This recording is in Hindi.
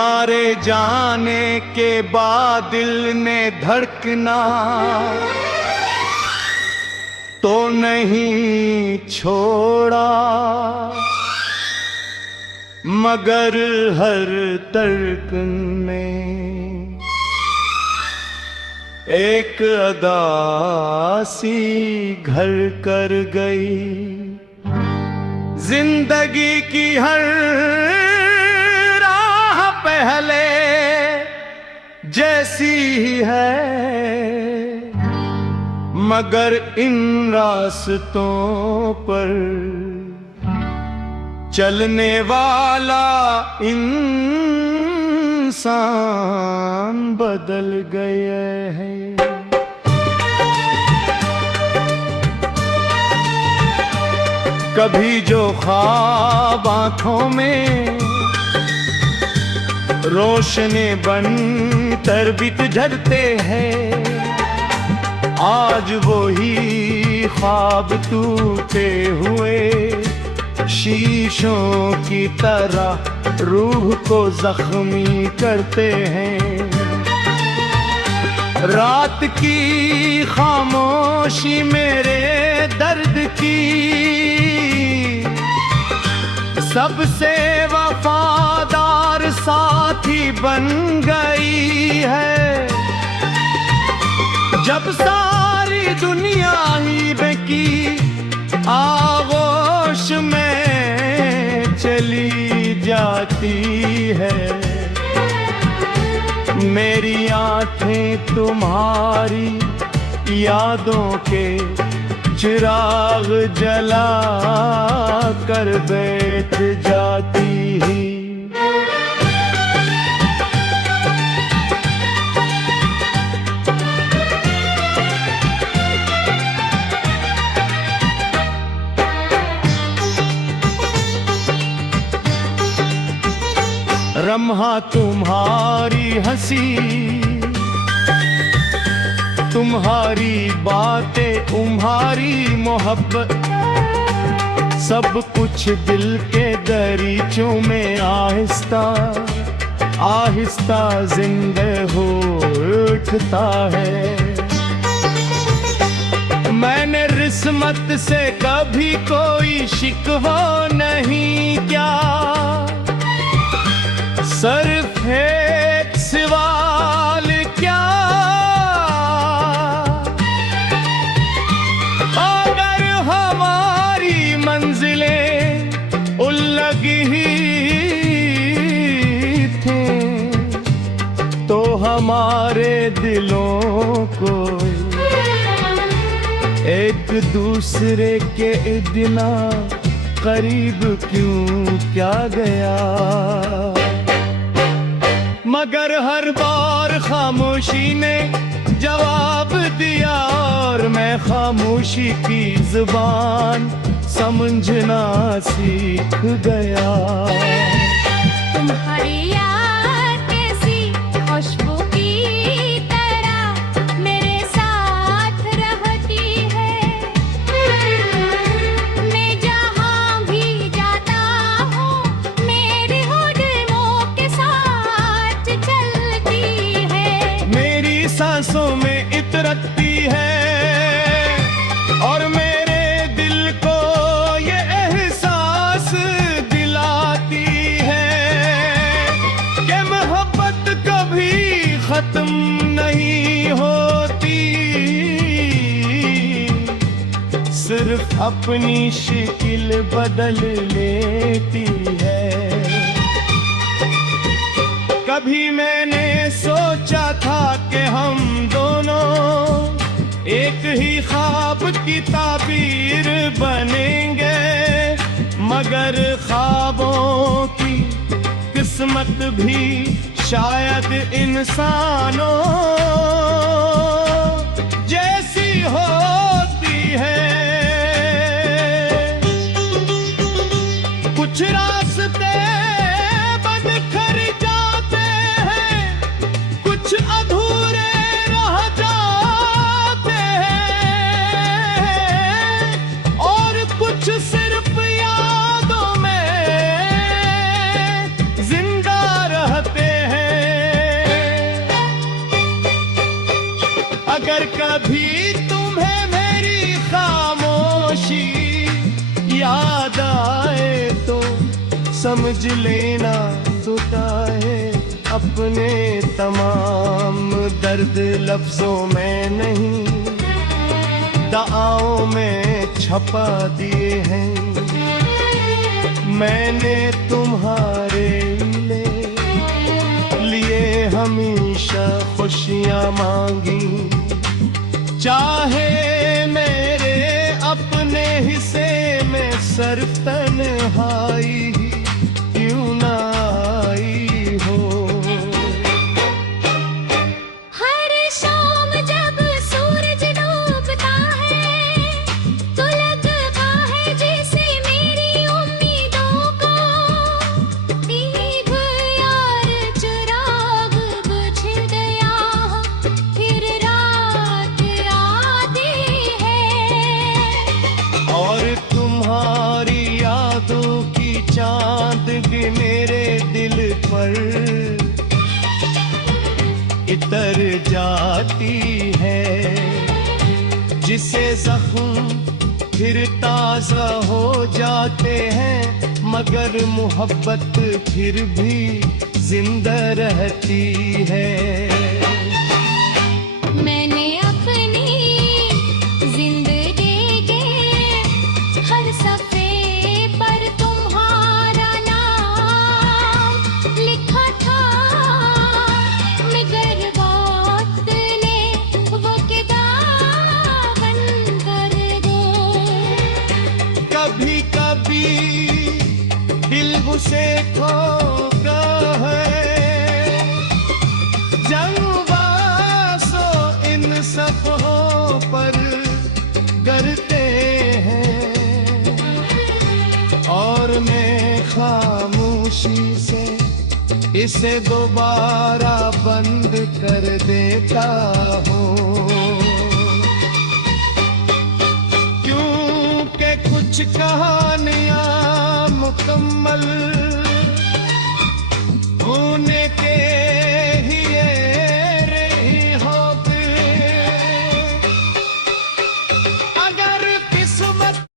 तुम्हारे जाने के बाद दिल ने धड़कना तो नहीं छोड़ा, मगर हर धड़कन में एक अदासी घर कर गई। जिंदगी की हर राह पहले जैसी ही है, मगर इन रास्तों पर चलने वाला इंसान बदल गए हैं। कभी जो ख्वाब आंखों में रोशनी बन कर बित झरते हैं, आज वो ही ख्वाब टूटे हुए शीशों की तरह रूह को जख्मी करते हैं। रात की खामोशी मेरे दर्द की सबसे वफादार साथी बन गई है। जब सारी दुनिया ही बेकी आगोश में चली जाती है, मेरी आंखें तुम्हारी यादों के चिराग जला कर बैठ जाती है। रम्हा तुम्हारी हंसी, तुम्हारी बातें, तुम्हारी मोहब्बत, सब कुछ दिल के दरीचों में आहिस्ता आहिस्ता जिंदे हो उठता है। मैंने रिस्मत से कभी कोई शिकवा नहीं किया, सिर्फ एक सवाल क्या, अगर हमारी मंजिलें उलग ही थे तो हमारे दिलों को एक दूसरे के इतना करीब क्यों क्या गया। मगर हर बार खामोशी ने जवाब दिया और मैं खामोशी की जुबान समझना सीख गया। तुम्हारी याद कैसी खुशबू की तरह मेरे साथ रहती है, मैं जहाँ भी जाता हूँ मेरी हुक्मों के साथ चलती है। मेरी सांसों में इतरती है और मेरे दिल को ये एहसास दिलाती है कि मोहब्बत कभी खत्म नहीं होती, सिर्फ अपनी शक्ल बदल लेती है। कभी मैंने सोचा था कि हम दोनों एक ही ख्वाब की ताबीर बनेंगे, मगर ख्वाबों की किस्मत भी शायद इंसानों जैसी होती है। कुछ रास्ते बनकर जाते हैं, कुछ अधूरे रह जाते हैं और कुछ सिर्फ यादों में जिंदा रहते समझ लेना तो चाहे अपने तमाम दर्द लफ्जों में नहीं, दाओं में छपा दिए हैं। मैंने तुम्हारे लिए हमेशा खुशियां मांगी, चाहे मेरे अपने हिस्से में सिर्फ तन्हाई ही क्यों ना आई हो। हर शाम जब सूरज डूबता है तो लगता है जैसे मेरी उम्मीदों को दीप यार चिराग बुझ गया, फिर रात आती है। और तुम्हारी यादों की चांदनी मेरे दिल पर इतर जाती है, जिससे जख्म फिर ताजा हो जाते हैं, मगर मोहब्बत फिर भी जिंदा रहती है। मैंने अपनी जिंदगी के हर सफ़े पर तुम्हारा नाम लिखा था, मगर वक्त ने वो किताब बंद कर दी। कभी कभी दिल उसे ठोका है, जंगबासो इन सफ़ों पर करते हैं, और मैं खामोशी से इसे दोबारा बंद कर देता हूँ, क्योंकि कुछ कहानियाँ मुकम्मल होने